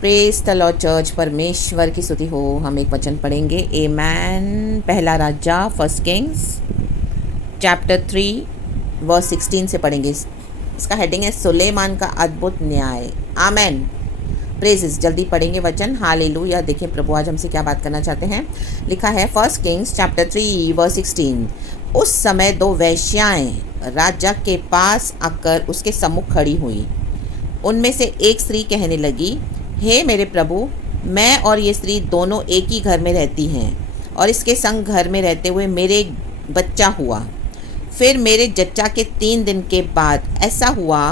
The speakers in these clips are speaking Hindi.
Praise the Lord church. परमेश्वर की स्तुति हो। हम एक वचन पढ़ेंगे। आमेन। पहला राजा फर्स्ट किंग्स चैप्टर 3 वर्स 16 से पढ़ेंगे। इसका हेडिंग है सुलेमान का अद्भुत न्याय। आमेन। प्रेजेस। जल्दी पढ़ेंगे वचन। हालेलुया। देखिए प्रभु आज हमसे क्या बात करना चाहते हैं। लिखा है फर्स्ट किंग्स चैप्टर 3 वर्स 16। उस समय दो वेश्याएं राजा के पास आकर उसके सम्मुख खड़ी हुई। उनमें से एक स्त्री कहने लगी, हे मेरे प्रभु, मैं और ये स्त्री दोनों एक ही घर में रहती हैं और इसके संग घर में रहते हुए मेरे बच्चा हुआ। फिर मेरे जच्चा के 3 दिन के बाद ऐसा हुआ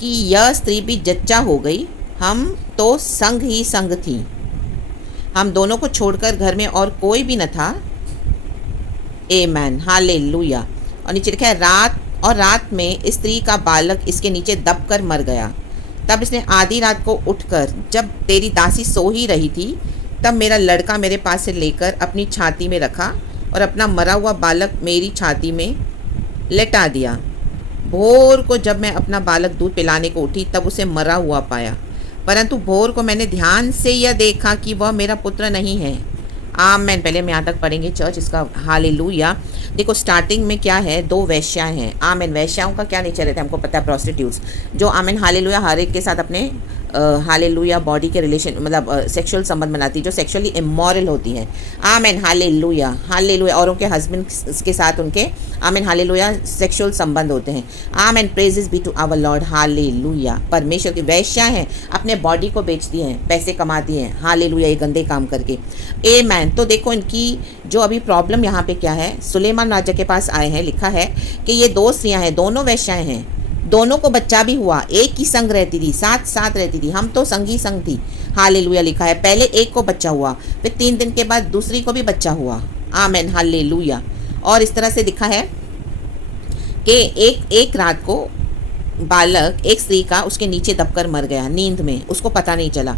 कि यह स्त्री भी जच्चा हो गई। हम तो संग ही संग थी। हम दोनों को छोड़कर घर में और कोई भी न था। आमेन। हालेलुया। और नीचे लिखा है रात में स्त्री का बालक इसके नीचे दबकर मर गया। तब इसने आधी रात को उठकर, जब तेरी दासी सो ही रही थी, तब मेरा लड़का मेरे पास से लेकर अपनी छाती में रखा और अपना मरा हुआ बालक मेरी छाती में लेटा दिया। भोर को जब मैं अपना बालक दूध पिलाने को उठी, तब उसे मरा हुआ पाया, परंतु भोर को मैंने ध्यान से यह देखा कि वह मेरा पुत्र नहीं है। आमेन। पहले हम यहाँ तक पढ़ेंगे चर्च इसका। हालेलुया। देखो स्टार्टिंग में क्या है, दो वेश्याएं हैं। आमेन। वेश्याओं का क्या नेचर रहता है हमको पता है, प्रोस्टिट्यूट्स जो आमेन हालेलुया हर एक के साथ अपने हालेलुया बॉडी के रिलेशन मतलब सेक्सुअल संबंध बनाती है, जो सेक्सुअली इमोरल होती हैं। आमेन। हालेलुया। हालेलुया। औरों के हस्बैंड के साथ उनके आमेन हालेलुया सेक्सुअल संबंध होते हैं। Amen. Praises be to our Lord. Hallelujah. परमेश्वर की वेश्या हैं, अपने बॉडी को बेचती हैं, पैसे कमाती हैं। हालेलुया। ये गंदे काम करके। आमेन। तो देखो इनकी जो अभी प्रॉब्लम यहाँ पे क्या है, सुलेमान राजा के पास आए हैं। लिखा है कि ये दो स्त्रियाँ हैं, दोनों वेश्याएं हैं, दोनों को बच्चा भी हुआ, एक ही संग रहती थी, साथ साथ रहती थी। हम तो संगी संग थी। हालेलुया। लिखा है पहले एक को बच्चा हुआ, फिर 3 दिन के बाद दूसरी को भी बच्चा हुआ। आमेन। हालेलुया। और इस तरह से लिखा है कि एक रात को बालक एक स्त्री का उसके नीचे दबकर मर गया नींद में, उसको पता नहीं चला।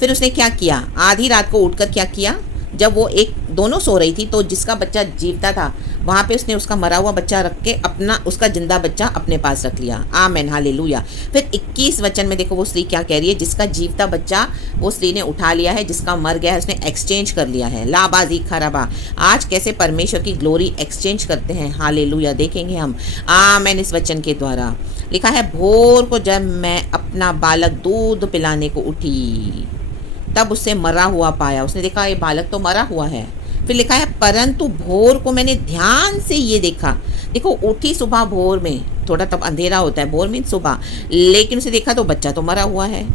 फिर उसने क्या किया, आधी रात को उठकर क्या किया, जब वो दोनों सो रही थी तो जिसका बच्चा जीवता था वहाँ पे उसने उसका मरा हुआ बच्चा रख के अपना उसका जिंदा बच्चा अपने पास रख लिया। आमेन। हालेलुया। फिर 21 वचन में देखो वो स्त्री क्या कह रही है, जिसका जीवता बच्चा वो स्त्री ने उठा लिया है, जिसका मर गया है उसने एक्सचेंज कर लिया है। लाबाजी खराबा। आज कैसे परमेश्वर की ग्लोरी एक्सचेंज करते हैं। हालेलुया। देखेंगे हम। आमेन। इस वचन के द्वारा लिखा है भोर को जब मैं अपना बालक दूध पिलाने को उठी, तब उसे मरा हुआ पाया। उसने देखा ये बालक तो मरा हुआ है। फिर लिखा है परंतु भोर को मैंने ध्यान से ये देखा। देखो उठी सुबह भोर में, थोड़ा तब अंधेरा होता है, भोर में सुबह, लेकिन उसे देखा तो बच्चा तो मरा हुआ है।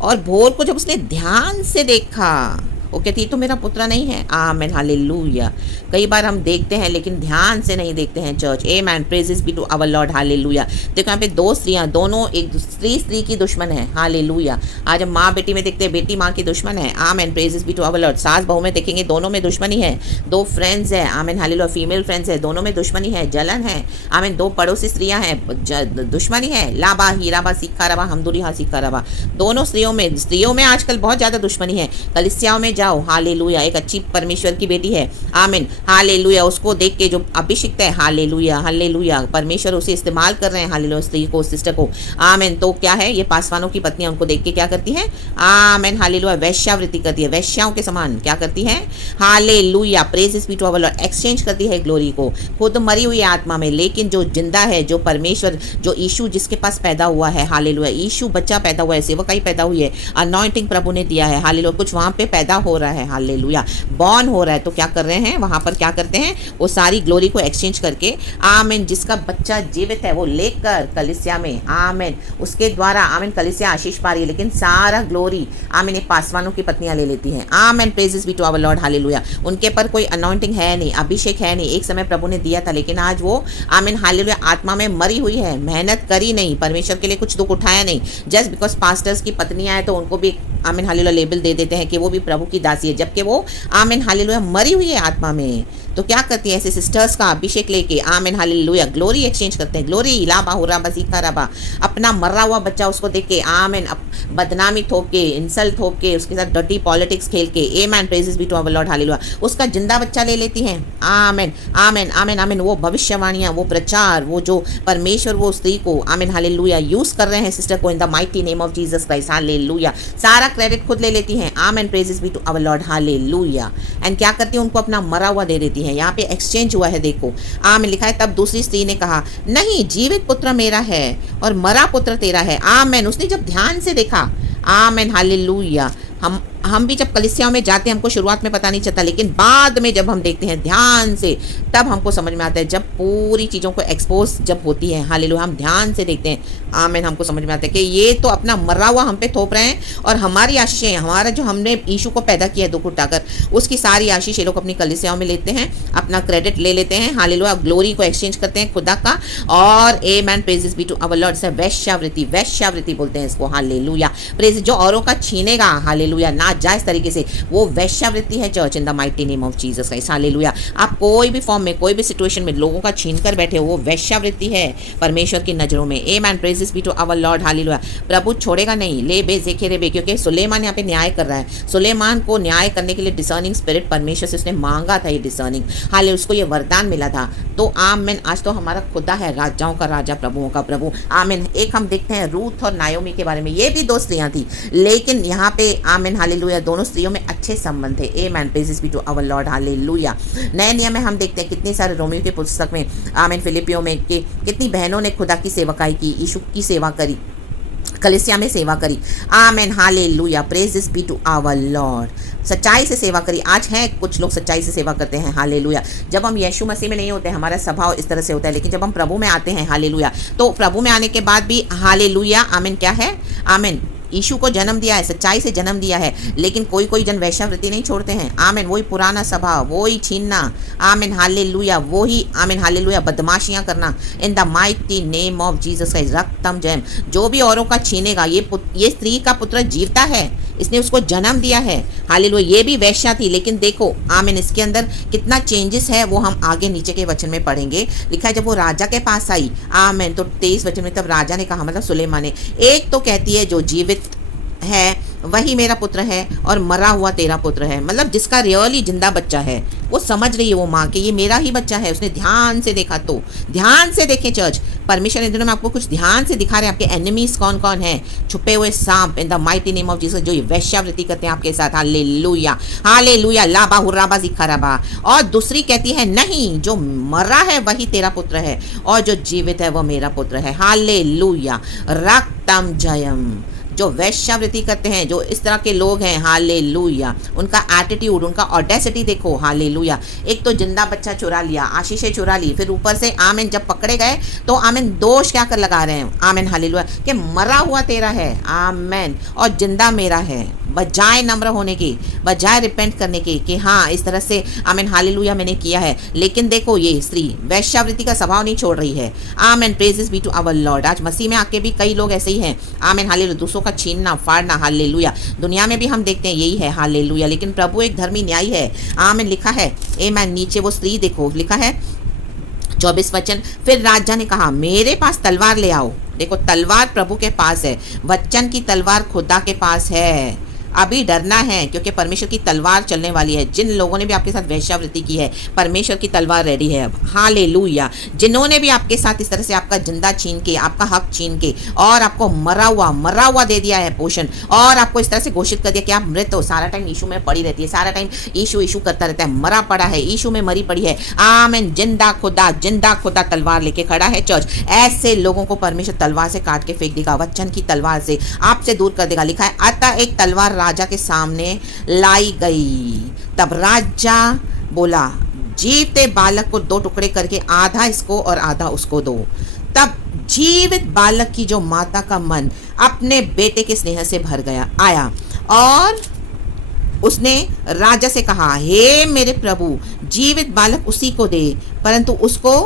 और भोर को जब उसने ध्यान से देखा, वो कहती तो मेरा पुत्र नहीं है। आमेन। हालेलुया। कई बार हम देखते हैं लेकिन ध्यान से नहीं देखते हैं church. Amen. Praises be to our Lord. Hallelujah. देखो यहाँ पे दो स्त्रियाँ, दोनों एक स्त्री की दुश्मन है। हालेलुया। आज हम माँ बेटी में देखते हैं, बेटी माँ की दुश्मन है। Amen. Praises be to our Lord. सास बहू में देखेंगे, दोनों में दुश्मनी है। दो फ्रेंड्स है। Amen hallelujah. फीमेल फ्रेंड्स है, दोनों में दुश्मनी है, जलन है। आमेन। दो पड़ोसी स्त्रियाँ हैं, दुश्मनी है। लाबा हीराबा सीखा रबा हमदुरी हाँ सीखा रबा। दोनों स्त्रियों में आजकल बहुत ज़्यादा दुश्मनी है। कलिसियाओं में जाओ। हालेलुया। एक अच्छी परमेश्वर की बेटी है। आमीन। हालेलुया। उसको देख के जो अभिषिक्त है, हालेलुया हालेलुया, परमेश्वर उसे इस्तेमाल कर रहे हैं। हालेलुया। स्त्री को, सिस्टर को। आमीन। तो क्या है, ये पासवानों की पत्नियां उनको देख के क्या करती हैं। आमीन हालेलुया। वैश्यावृत्ति करती है, वैश्याओं के समान क्या करती हैं। Hallelujah. Praises be to our Lord. Exchange करती है ग्लोरी को। खुद मरी हुई आत्मा में, लेकिन जो जिंदा है, जो परमेश्वर, जो यीशु जिसके पास पैदा हुआ है। हालेलुया। यीशु बच्चा पैदा हुआ है, सेवकाई पैदा हुई है, अनॉइंटिंग प्रभु ने दिया है। हालेलुया। कुछ वहाँ पे पैदा हो रहा है। हालेलुया। बॉर्न हो रहा है। तो क्या कर रहे हैं वहां पर, क्या करते हैं, वो सारी ग्लोरी को एक्सचेंज करके आमीन जिसका बच्चा जीवित है वो लेकर कलिसिया में, आमीन उसके द्वारा, आमीन कलिसिया आशीष पा रही है, लेकिन सारा ग्लोरी आमीन ये पासवानों की पत्नियां ले लेती हैं। Amen. Praises be to our Lord. Hallelujah. उनके पर कोई अनॉइंटिंग है नहीं, अभिषेक है नहीं। एक समय प्रभु ने दिया था, लेकिन आज वो आमीन हालेलुया आत्मा में मरी हुई है, मेहनत करी नहीं, परमेश्वर के लिए कुछ दुख उठाया नहीं। जस्ट बिकॉज पास्टर्स की पत्नियां हैं तो उनको भी आमीन हालेलुया लेबल दे देते हैं कि वो भी प्रभु की की दासी है, जबकि वो आमेन हालेलुया मरी हुई है आत्मा में। तो क्या करती है, ऐसे सिस्टर्स का अभिषेक लेके आमेन हालेलुया ग्लोरी एक्सचेंज करते हैं। ग्लोरी इलाबा हुरा बजीका रबा, अपना मरा हुआ बच्चा उसको देख के आमेन बदनामी थोप के, इंसल्ट थोप के, उसके साथ डर्टी पॉलिटिक्स खेल के, amen praises be to our Lord hallelujah, उसका जिंदा बच्चा ले लेती हैं। आमेन आमेन आमेन आमेन। वो भविष्यवाणियां, वो प्रचार, वो जो परमेश्वर वो स्त्री को आमेन हालेलुया यूज कर रहे हैं सिस्टर को, in the mighty name of Jesus Christ hallelujah, सारा क्रेडिट खुद ले लेती हैं। Amen praises be to our Lord hallelujah. And क्या करती है, उनको अपना मरा हुआ दे देती है। यहाँ पे एक्सचेंज हुआ है, देखो आमेन लिखा है, तब दूसरी स्त्री ने कहा, नहीं, जीवित पुत्र मेरा है और मरा पुत्र तेरा है। आमेन। उसने जब ध्यान से देखा, आमेन हालेलुया। हम भी जब कलीसियाओं में जाते हैं हमको शुरुआत में पता नहीं चलता, लेकिन बाद में जब हम देखते हैं ध्यान से, तब हमको समझ में आता है। जब पूरी चीज़ों को एक्सपोज जब होती है हालेलुया, हम ध्यान से देखते हैं, आमेन, हमको समझ में आता है कि ये तो अपना मरा हुआ हम पे थोप रहे हैं, और हमारी आशीषें, हमारा जो हमने यीशु को पैदा किया है दुख उठाकर, उसकी सारी आशीष ये लोग अपनी कलीसियाओं में लेते हैं, अपना क्रेडिट ले लेते हैं हालेलुया, ग्लोरी को एक्सचेंज करते हैं खुदा का। और amen praises be to our Lord. से वैश्यावृत्ति, वैश्यावृत्ति बोलते हैं इसको हालेलुया। प्रेज जो औरों का छीनेगा हालेलुया ना जायज तरीके से, वो वैश्यावृत्ति है church, in the mighty name of Jesus Christ hallelujah. आप कोई भी फॉर्म में, कोई भी सिचुएशन में लोगों का छीन कर बैठे हो, वो वैश्यावृत्ति है परमेश्वर की नजरों में। Amen praises be to our Lord hallelujah. प्रभु छोड़ेगा नहीं, ले बे जेखे रे बे, क्योंकि सुलेमान यहाँ पे न्याय कर रहा है। सुलेमान को न्याय करने के लिए डिसर्निंग स्पिरिट परमेश्वर से उसने मांगा था, ये डिसर्निंग हालेलुया, उसको ये वरदान मिला था। तो आमेन, आज तो हमारा खुदा है, राजाओं का राजा, प्रभुओं का प्रभु। आमेन। एक हम देखते हैं रूथ और नायोमी के बारे में, ये भी दो स्त्रियां थी, लेकिन यहाँ पे आमेन हालेलुया दोनों स्त्रियों में अच्छे संबंध थे। Amen praises be to our Lord hallelujah. नए नियम में हम देखते हैं कितने सारे रोमियो की पुस्तक में, आमेन फिलिपियों में, कि कितनी बहनों ने खुदा की सेवकाई की, यीशु की सेवा करी, कलीसिया में सेवा करी। Amen hallelujah praises be to our Lord. सच्चाई से सेवा करी। आज है कुछ लोग सच्चाई से सेवा करते हैं हालेलुया। जब हम यीशु मसीह में नहीं होते, हमारा स्वभाव इस तरह से होता है, लेकिन जब हम प्रभु में आते हैं हालेलुया, तो प्रभु में आने के बाद भी हालेलुया आमेन क्या है, आमेन यीशु को जन्म दिया है, सच्चाई से जन्म दिया है, लेकिन कोई कोई जन वैश्यावृत्ति नहीं छोड़ते हैं। आमेन। वही पुराना स्वभाव, वही छीनना, आमेन हालेलुया, वही आमेन हालेलुया बदमाशियां करना, in the mighty name of Jesus Christ. रक्तम जयम। जो भी औरों का छीनेगा, ये स्त्री का पुत्र जीवता है, इसने उसको जन्म दिया है हालेलुया। ये भी वैश्या थी, लेकिन देखो आमेन इसके अंदर कितना चेंजेस है, वो हम आगे नीचे के वचन में पढ़ेंगे। लिखा है जब वो राजा के पास आई, आमेन, तो 23 वचन में, तब राजा ने कहा, मतलब सुलेमान ने, एक तो कहती है जो जीवित है वही मेरा पुत्र है और मरा हुआ तेरा पुत्र है, मतलब जिसका रियली जिंदा बच्चा है, वो समझ रही है वो माँ कि ये मेरा ही बच्चा है। उसने ध्यान से देखा। तो ध्यान से देखें चर्च, परमेश्वर इन दिनों में आपको कुछ ध्यान से दिखा रहे हैं। आपके एनिमीज कौन कौन है, छुपे हुए सांप, इन the mighty name of Jesus, जो ये वैश्यावृत्ति करते हैं आपके साथ। हालेलुया हालेलुया लाबा हुर्राबा जिखाराबा। और दूसरी कहती है, नहीं, जो मरा है वही तेरा पुत्र है और जो जीवित है वो मेरा पुत्र है। हालेलुया रक्तम जयम। जो वैश्यावृत्ति करते हैं, जो इस तरह के लोग हैं हालेलुया, उनका एटीट्यूड, उनका ऑडेसिटी देखो हालेलुया। एक तो जिंदा बच्चा चुरा लिया, आशीषें चुरा ली, फिर ऊपर से आमेन जब पकड़े गए तो आमेन दोष क्या कर लगा रहे हैं, आमेन हालेलुया, कि मरा हुआ तेरा है, आमेन, और जिंदा मेरा है। बजाय नम्र होने की, बजाय रिपेंट करने की कि हाँ इस तरह से आमेन हालेलुया मैंने किया है, लेकिन देखो ये स्त्री वैश्यावृत्ति का स्वभाव नहीं छोड़ रही है। Amen praises be to our Lord. आज मसीह में आके भी कई लोग ऐसे ही हैं, आमेन हालेलुया, दूसरों का छीनना फाड़ना हालेलुया। दुनिया में भी हम देखते हैं यही है हालेलुया, लेकिन प्रभु एक धर्मी न्यायी है। आमेन लिखा है, आमेन, नीचे वो स्त्री देखो लिखा है 24 वचन, फिर राजा ने कहा मेरे पास तलवार ले आओ। देखो तलवार प्रभु के पास है, वचन की तलवार खुदा के पास है। अभी डरना है क्योंकि परमेश्वर की तलवार चलने वाली है। जिन लोगों ने भी आपके साथ वैश्यावृत्ति की है, परमेश्वर की तलवार रेडी है अब हालेलुया। जिन्होंने भी आपके साथ इस तरह से आपका जिंदा छीन के, आपका हक छीन के और आपको मरा हुआ दे दिया है पोषण, और आपको इस तरह से घोषित कर दिया कि आप मृत हो, सारा टाइम यीशु में पड़ी रहती है, सारा टाइम यीशु यीशु करता रहता है, मरा पड़ा है, यीशु में मरी पड़ी है। आमीन। जिंदा खुदा तलवार लेके खड़ा है चर्च। ऐसे लोगों को परमेश्वर तलवार से काट के फेंक देगा, वचन की तलवार से आपसे दूर कर देगा। लिखा है अतः एक तलवार राजा के सामने लाई गई। तब राजा बोला जीवते बालक को 2 टुकड़े करके आधा इसको और आधा उसको दो। तब जीवित बालक की जो माता का मन अपने बेटे के स्नेह से भर गया आया, और उसने राजा से कहा हे मेरे प्रभु, जीवित बालक उसी को दे, परंतु उसको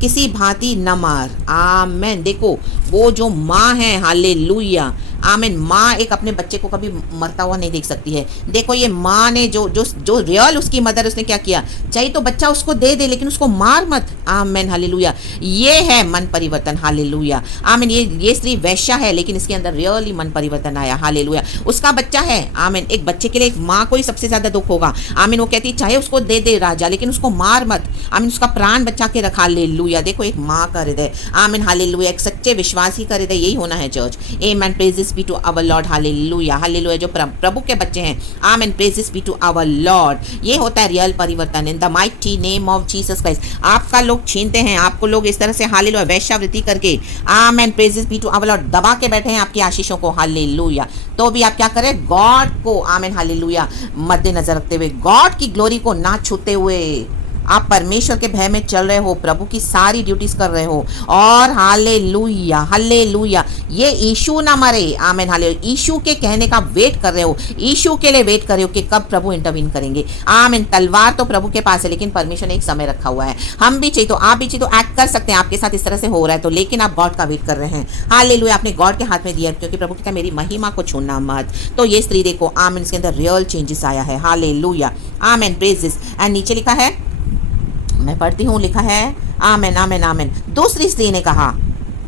किसी भांति न मार। आमेन। देखो वो जो माँ है हालेलुया, आमीन। माँ एक अपने बच्चे को कभी मरता हुआ नहीं देख सकती है। देखो ये माँ ने जो जो जो रियल उसकी मदर, उसने क्या किया, चाहिए तो बच्चा उसको दे दे लेकिन उसको मार मत। आमीन हालेलुया। ये है मन परिवर्तन। हालेलुया आमीन। ये स्त्री वैश्या है लेकिन इसके अंदर रियली मन परिवर्तन आया। हालेलुया। उसका बच्चा है। आमीन। एक बच्चे के लिए एक माँ को ही सबसे ज्यादा दुख होगा। आमीन। वो कहती चाहे उसको दे दे राजा लेकिन उसको मार मत। आमीन। उसका प्राण बचा के रखा। हालेलुया। देखो एक माँ का हृदय। आमीन हालेलुया। एक सच्चे विश्वासी का हृदय यही होना है church. Amen. Praises be to our Lord. Hallelujah hallelujah. जो प्रभु के बच्चे हैं, amen, praises be to our Lord. ये होता है रियल परिवर्तन in the mighty name of Jesus Christ. आपका लोग छीनते हैं, आपको लोग इस तरह से हालेलुया वैश्यावृत्ति करके, amen, praises be to our Lord, दबा के बैठे हैं आपकी आशीषों को। हालेलुया। तो भी आप क्या करें, गॉड को, आमीन हालेलुया, मद्देनजर रखते हुए, गॉड की ग्लोरी को ना छूते हुए आप परमेश्वर के भय में चल रहे हो, प्रभु की सारी ड्यूटीज कर रहे हो। और हालेलुया हालेलुया। ये यीशु ना मरे। आमीन हालेलुया। यीशु के कहने का वेट कर रहे हो, यीशु के लिए वेट कर रहे हो कि कब प्रभु इंटरवीन करेंगे। आमीन। तलवार तो प्रभु के पास है लेकिन परमेश्वर ने एक समय रखा हुआ है। हम भी चाहिए तो, आप भी चाहिए तो एक्ट कर सकते हैं। आपके साथ इस तरह से हो रहा है तो, लेकिन आप गॉड का वेट कर रहे हैं। हालेलुया। आपने गॉड के हाथ में दिया क्योंकि प्रभु कहता है मेरी महिमा को छूना मत। तो ये स्त्री देखो, आमीन, इसके अंदर रियल चेंजेस आया है। हालेलुया आमीन। प्रेजेस। एंड नीचे लिखा है, मैं पढ़ती हूँ, लिखा है आमेन आमेन आमेन। दूसरी स्त्री ने कहा,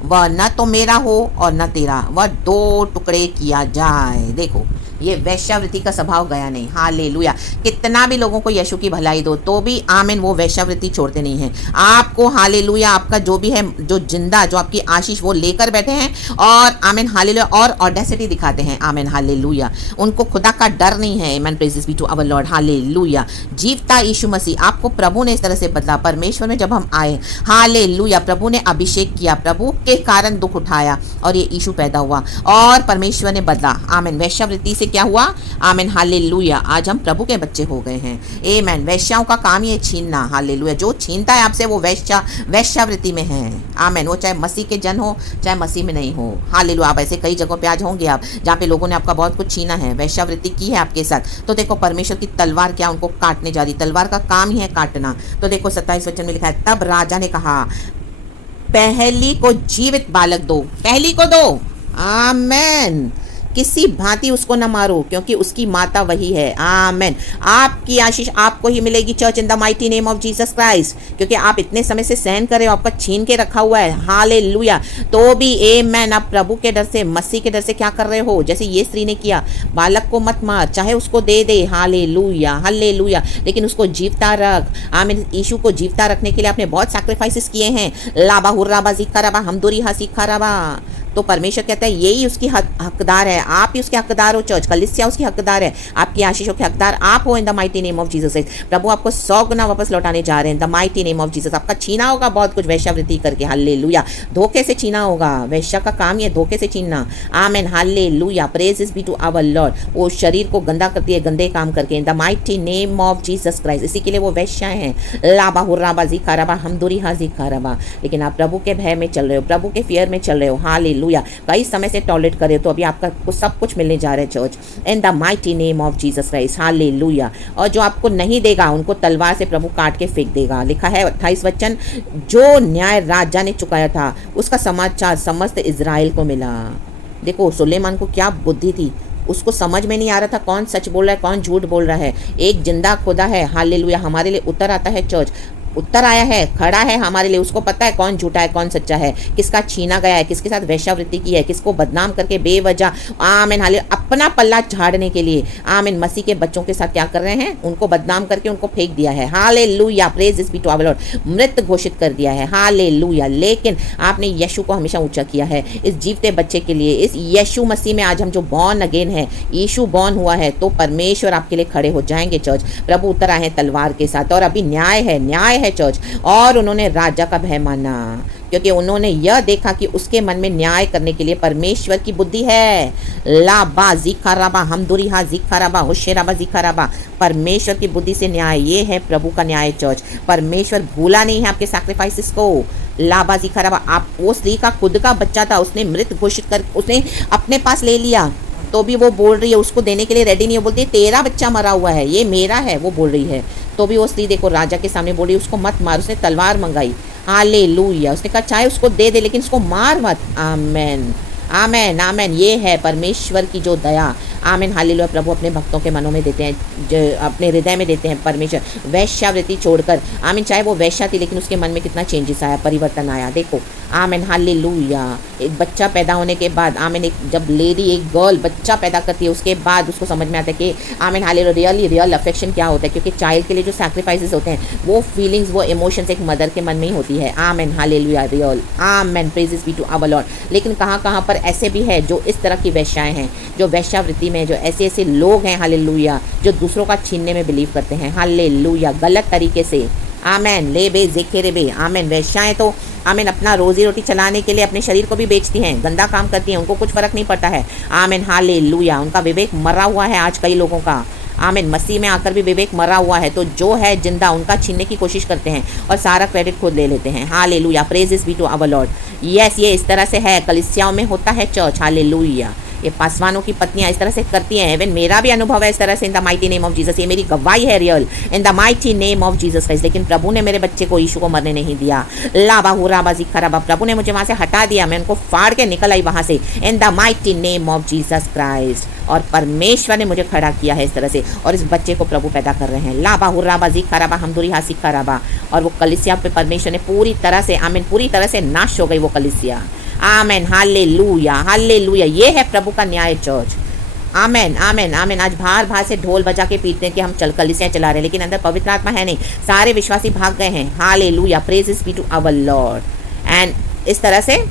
वह न तो मेरा हो और न तेरा, वह 2 टुकड़े किया जाए। देखो ये वैश्यावृत्ति का स्वभाव गया नहीं। हालेलुया। कितना भी लोगों को यीशु की भलाई दो तो भी आमीन वो वैश्यावृत्ति छोड़ते नहीं हैं। आपको हालेलुया आपका जो भी है, जो जिंदा, जो आपकी आशीष वो लेकर बैठे हैं और आमीन हालेलुया और ऑडेसिटी दिखाते हैं। आमीन हालेलुया। उनको खुदा का डर नहीं है। Amen. Praises be to our Lord. Hallelujah. जीवता यीशु मसीह, आपको प्रभु ने इस तरह से बदला। परमेश्वर में जब हम आए, हालेलुया, प्रभु ने अभिषेक किया, प्रभु के कारण दुख उठाया और ये यीशु पैदा हुआ और परमेश्वर ने बदला। आमीन। वैश्यावृत्ति से क्या हुआ, आमीन हालेलुया, आज हम प्रभु के बच्चे हो गए हैं। आमीन। वैश्याओं का काम ये छीनना। हालेलुया। जो छीनता है आपसे वो वैश्यावृत्ति में है। आमीन। वो चाहे मसीह के जन हो चाहे मसीह में नहीं हो। हालेलुया। आप ऐसे कई जगहों पे आज होंगे आप जहाँ पे लोगों ने आपका बहुत कुछ छीना है, वैश्यावृत्ति की है आपके साथ। तो देखो परमेश्वर की तलवार क्या उनको काटने जा रही। तलवार का काम ही है काटना। तो देखो 27 वचन में लिखा है, तब राजा ने कहा, पहली को जीवित बालक दो, पहली को दो। आमीन। किसी भांति उसको न मारो क्योंकि उसकी माता वही है। आमीन। आपकी आशीष आपको ही मिलेगी church in the mighty name of Jesus Christ, क्योंकि आप इतने समय से सहन कर रहे हो, आपका छीन के रखा हुआ है। हालेलुया। तो भी आमीन आप प्रभु के डर से, मसीह के डर से क्या कर रहे हो, जैसे ये स्त्री ने किया, बालक को मत मार, चाहे उसको दे दे। Hallelujah hallelujah. लेकिन उसको जीवता रख। आमीन। यीशु को जीवता रखने के लिए आपने बहुत सैक्रिफाइसेस किए हैं। लाबा हुर्राबा जिक्का हमदुरी हा सिक्खा रबा। तो परमेश्वर कहता है यही उसकी हकदार है। आप ही उसके हकदार हो चर्च। कलीसिया उसकी हकदार है। आपकी आशीषों के हकदार आप हो in the mighty name of Jesus. प्रभु आपको 100 गुना वापस लौटाने जा रहे हैं the mighty name of Jesus. आपका छीना होगा बहुत कुछ वैश्यावृत्ति करके। हालेलुया। धोखे से छीना होगा। वैश्या का काम ये धोखे से छीनना। Amen hallelujah. Praises be to our Lord. वो शरीर को गंदा करती है गंदे काम करके in the mighty name of Jesus Christ. इसी के लिए वो वैश्याएं हैं। लाबा हुर्राबा जिखाराबा हमदुरी हा जिखाराबा। लेकिन आप प्रभु के भय में चल रहे हो, प्रभु के फियर में चल रहे हो। हालेलुया। कई समय से टॉयलेट करे तो अभी आपका सब कुछ मिलने जा रहा है church in the mighty name of Jesus Christ. Hallelujah. और जो आपको नहीं देगा उनको तलवार से प्रभु काट के फेंक देगा। लिखा है 28 वचन, जो न्याय राजा ने चुकाया था उसका समाचार समस्त इजराइल को मिला। देखो सुलेमान को क्या बुद्धि थी, उसको समझ में नहीं आ रहा था कौन सच बोल रहा है कौन झूठ बोल रहा है। एक जिंदा खुदा है। हालेलुया। हमारे लिए उतर आता है चर्च, उत्तर आया है, खड़ा है हमारे लिए। उसको पता है कौन झूठा है कौन सच्चा है, किसका छीना गया है, किसके साथ वैश्यावृत्ति की है, किसको बदनाम करके बेवजह आमीन हालेलुया अपना पल्ला झाड़ने के लिए आमीन मसीह के बच्चों के साथ क्या कर रहे हैं, उनको बदनाम करके उनको फेंक दिया है। Hallelujah. Praise be to our Lord. मृत घोषित कर दिया है। हालेलुया। लेकिन आपने यीशु को हमेशा ऊंचा किया है इस जीवते बच्चे के लिए। इस यीशु मसीह में आज हम जो बॉर्न अगेन है, यीशु बॉर्न हुआ है, तो परमेश्वर आपके लिए खड़े हो जाएंगे चर्च। प्रभु उतर आए हैं तलवार के साथ और अभी न्याय है चर्च। और उन्होंने राजा का भय माना क्योंकि उन्होंने यह देखा कि उसके मन में न्याय करने के लिए परमेश्वर की बुद्धि है। लाबा जिखाराबा हमदुरीहा जिखाराबा होशेराबा जिखाराबा। परमेश्वर की बुद्धि से न्याय, ये है प्रभु का न्याय चर्च। परमेश्वर भूला नहीं है आपके सैक्रिफाइसेस को। लाबा जिखाराबा। आप वो स्त्री का खुद का बच्चा था, उसने मृत घोषित कर उसने अपने पास ले लिया, तो भी वो बोल रही है, उसको देने के लिए रेडी नहीं है। बोलती है तेरा बच्चा मरा हुआ है, ये मेरा है, वो बोल रही है। तो भी वो स्त्री देखो राजा के सामने बोल रही है उसको मत मार। उसने तलवार मंगाई। हालेलुया। उसने कहा चाहे उसको दे दे लेकिन उसको मार मत। आमेन। आमेन आमेन। ये है परमेश्वर की जो दया। Amen hallelujah. प्रभु अपने भक्तों के मनों में देते हैं, जो अपने हृदय में देते हैं परमेश्वर। वैश्यावृत्ति छोड़कर, आमीन, चाहे वो वैश्या थी लेकिन उसके मन में कितना चेंजेस आया, परिवर्तन आया। देखो आमीन हालेलुया। एक बच्चा पैदा होने के बाद, आमीन, एक जब लेडी, एक गर्ल बच्चा पैदा करती है उसके बाद उसको समझ में आता है कि आमीन हालेलुया रियली रियल अफेक्शन क्या होता है, क्योंकि चाइल्ड के लिए जो सैक्रिफाइसेस होते हैं वो फीलिंग्स, वो इमोशंस एक मदर के मन में ही होती है। Amen hallelujah real. Amen praises be to our Lord. लेकिन कहाँ कहाँ पर ऐसे भी है जो इस तरह की वैश्याएं हैं, जो वैश्यावृत्ति में, जो ऐसे ऐसे लोग हैं हालेलुया, जो दूसरों का छीनने में बिलीव करते हैं हालेलुया, गलत तरीके से। आमेन ले बे जेखे बे। आमेन। वैश्याएं तो आमेन अपना रोजी रोटी चलाने के लिए अपने शरीर को भी बेचती हैं, गंदा काम करती हैं, उनको कुछ फर्क नहीं पड़ता है। Amen hallelujah. उनका विवेक मरा हुआ है आज कई लोगों का। आमीन। मसीह में आकर भी विवेक मरा हुआ है, तो जो है जिंदा उनका छीनने की कोशिश करते हैं और सारा क्रेडिट खुद ले लेते हैं। Hallelujah praises be to our Lord. Yes, ये इस तरह से है, कलीसियाओं में होता है चर्च। हालेलुया। ये पासवानों की पत्नियां इस तरह से करती हैं। इवन मेरा भी अनुभव है इस तरह से। इन the mighty name of Jesus, ये मेरी गवाही है real, in the mighty name of Jesus Christ. लेकिन प्रभु ने मेरे बच्चे को, यीशु को मरने नहीं दिया। लाबा हुराबा जिखराबा, प्रभु ने मुझे वहाँ से हटा दिया, मैं उनको फाड़ के निकल आई वहाँ से, इन the mighty name of Jesus Christ. और परमेश्वर ने मुझे खड़ा किया है इस तरह से, और इस बच्चे को प्रभु पैदा कर रहे हैं। लाबा हुराबा जिखराबा हमदुरी हासी खराबा। और वो कलीसिया पे परमेश्वर ने पूरी तरह से, आमीन, पूरी तरह से नाश हो गई वो कलीसिया। Amen hallelujah hallelujah. ये है प्रभु का न्याय चर्च। आमेन आमेन आमेन। आज बाहर बाहर से ढोल बजा के पीटते हैं कि हम कलीसियां चला रहे हैं, लेकिन अंदर पवित्र आत्मा है नहीं, सारे विश्वासी भाग गए हैं। Hallelujah praises be to our Lord. And इस तरह से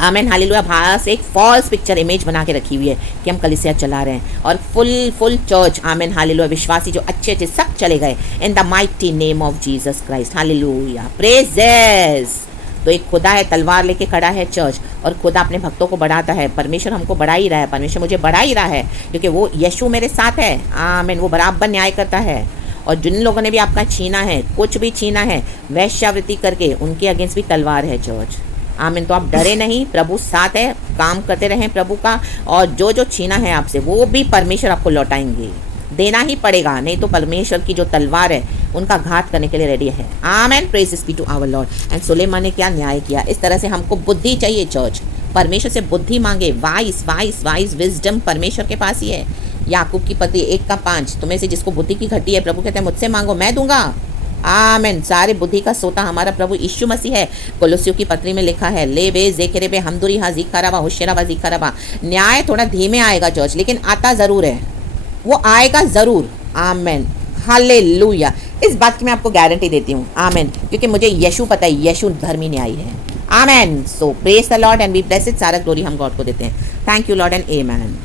आमेन हालेलुया, बाहर से एक फॉल्स पिक्चर इमेज बना के रखी हुई है कि हम कलीसिया चला रहे हैं, और फुल चर्च, आमेन हालेलुया, विश्वासी जो अच्छे अच्छे सब चले गए इन the mighty name of Jesus Christ. Hallelujah praises. तो एक खुदा है, तलवार लेके खड़ा है चर्च, और खुदा अपने भक्तों को बढ़ाता है। परमेश्वर हमको बढ़ा ही रहा है, परमेश्वर मुझे बढ़ा ही रहा है, क्योंकि वो यीशु मेरे साथ है। आमीन। वो बराबर न्याय करता है। और जिन लोगों ने भी आपका छीना है, कुछ भी छीना है वैश्यावृत्ति करके, उनके अगेंस्ट भी तलवार है चर्च। आमीन। तो आप डरे नहीं, प्रभु साथ है, काम करते रहें प्रभु का, और जो जो छीना है आपसे वो भी परमेश्वर आपको लौटाएंगे, देना ही पड़ेगा, नहीं तो परमेश्वर की जो तलवार है उनका घात करने के लिए रेडी है। Amen praises be to our Lord. And Suleman ने क्या न्याय किया। इस तरह से हमको बुद्धि चाहिए चर्च, परमेश्वर से बुद्धि मांगे, वाइस वाइस वाइस विजडम परमेश्वर के पास ही है। याकूब की पत्री 1:5, तुम्हें से जिसको बुद्धि की घटी है, प्रभु कहते हैं मुझसे मांगो मैं दूंगा। आमेन। सारे बुद्धि का सोता हमारा प्रभु यीशु मसीह है। कोलोसियों की पत्री में लिखा है, ले बे जेखेरे बे हमदुरी हा जिखराबा होशियराबा जिखराबा। न्याय थोड़ा धीमे आएगा चर्च, लेकिन आता ज़रूर है, वो आएगा ज़रूर। Amen hallelujah. इस बात की मैं आपको गारंटी देती हूँ। आमेन। क्योंकि मुझे यीशु पता है, यीशु धर्मी न्यायी है। Amen. So praise the Lord and we bless it. सारा ग्लोरी हम गॉड को देते हैं। Thank you Lord and amen.